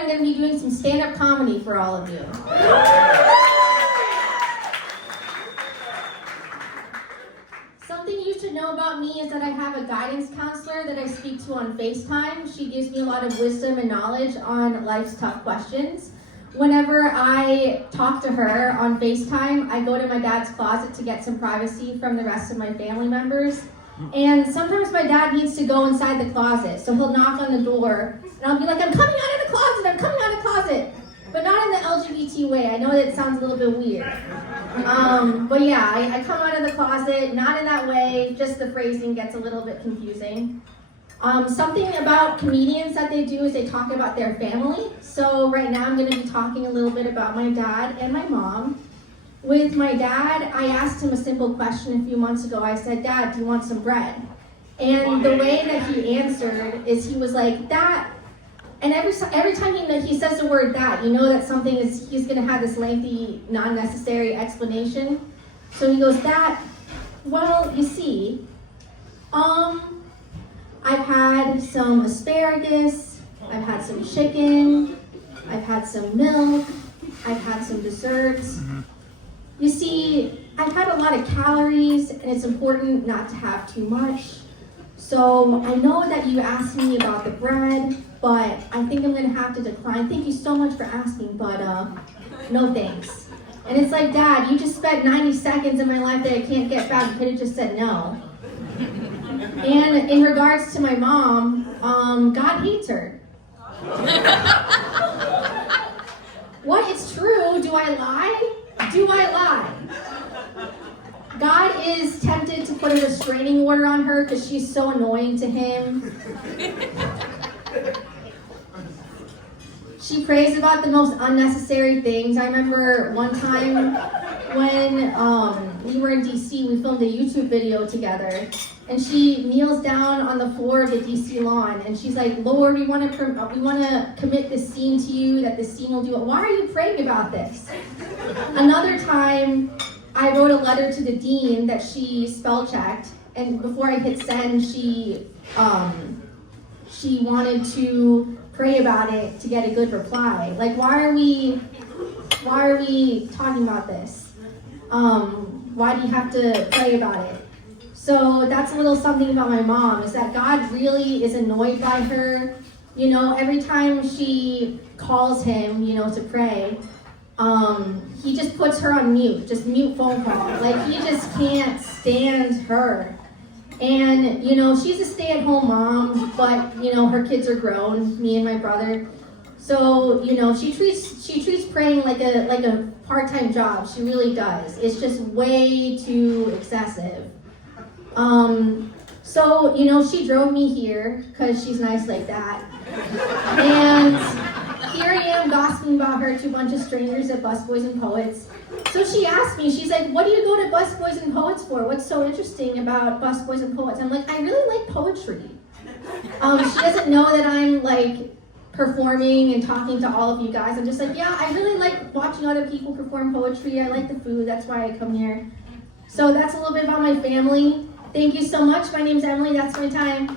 I'm going to be doing some stand-up comedy for all of you. Something you should know about me is that I have a guidance counselor that I speak to on FaceTime. She gives me a lot of wisdom and knowledge on life's tough questions. Whenever I talk to her on FaceTime, I go to my dad's closet to get some privacy from the rest of my family members. And sometimes my dad needs to go inside the closet, so he'll knock on the door, and I'll be like, I'm coming out of the closet, I'm coming out of the closet. But not in the LGBT way. I know that sounds a little bit weird. But yeah, I come out of the closet, not in that way, just the phrasing gets a little bit confusing. Something about comedians that they do is they talk about their family. So right now I'm going to be talking a little bit about my dad and my mom. With my dad, I asked him a simple question a few months ago. I said, Dad, do you want some bread? And the way that he answered is he was like, that. And every time he says the word that, you know that something is, he's going to have this lengthy, non-necessary explanation. So he goes, that, well, you see, I've had some asparagus, I've had some chicken, I've had some milk, I've had some desserts. You see, I've had a lot of calories, and it's important not to have too much. So I know that you asked me about the bread, but I think I'm going to have to decline. Thank you so much for asking, but no thanks. And it's like, Dad, you just spent 90 seconds in my life that I can't get back. You could have just said no. And in regards to my mom, God hates her. What? It's true. Do I lie? Do I lie? God is tempted to put a restraining order on her because she's so annoying to him. She prays about the most unnecessary things. I remember one time when we were in DC, we filmed a YouTube video together, and she kneels down on the floor of the DC lawn, and she's like, Lord, we want to commit this scene to you, that this scene will do it. Why are you praying about this? Another time, I wrote a letter to the dean that she spell checked, and before I hit send, she wanted to pray about it to get a good reply. Like, why are we talking about this? Why do you have to pray about it? So that's a little something about my mom, is that God really is annoyed by her. You know, every time she calls him, to pray, he just puts her on mute, just mute phone call. Like, he just can't stand her. And, she's a stay-at-home mom, but, her kids are grown, me and my brother. So, she treats praying like a part-time job. She really does. It's just way too excessive. So, she drove me here because she's nice like that. And here I am gossiping about her to a bunch of strangers at Busboys and Poets. So she asked me, she's like, what do you go to Busboys and Poets for? What's so interesting about Busboys and Poets? I'm like, I really like poetry. She doesn't know that I'm like performing and talking to all of you guys. I'm just like, yeah, I really like watching other people perform poetry. I like the food, that's why I come here. So that's a little bit about my family. Thank you so much. My name's Emily, that's my time.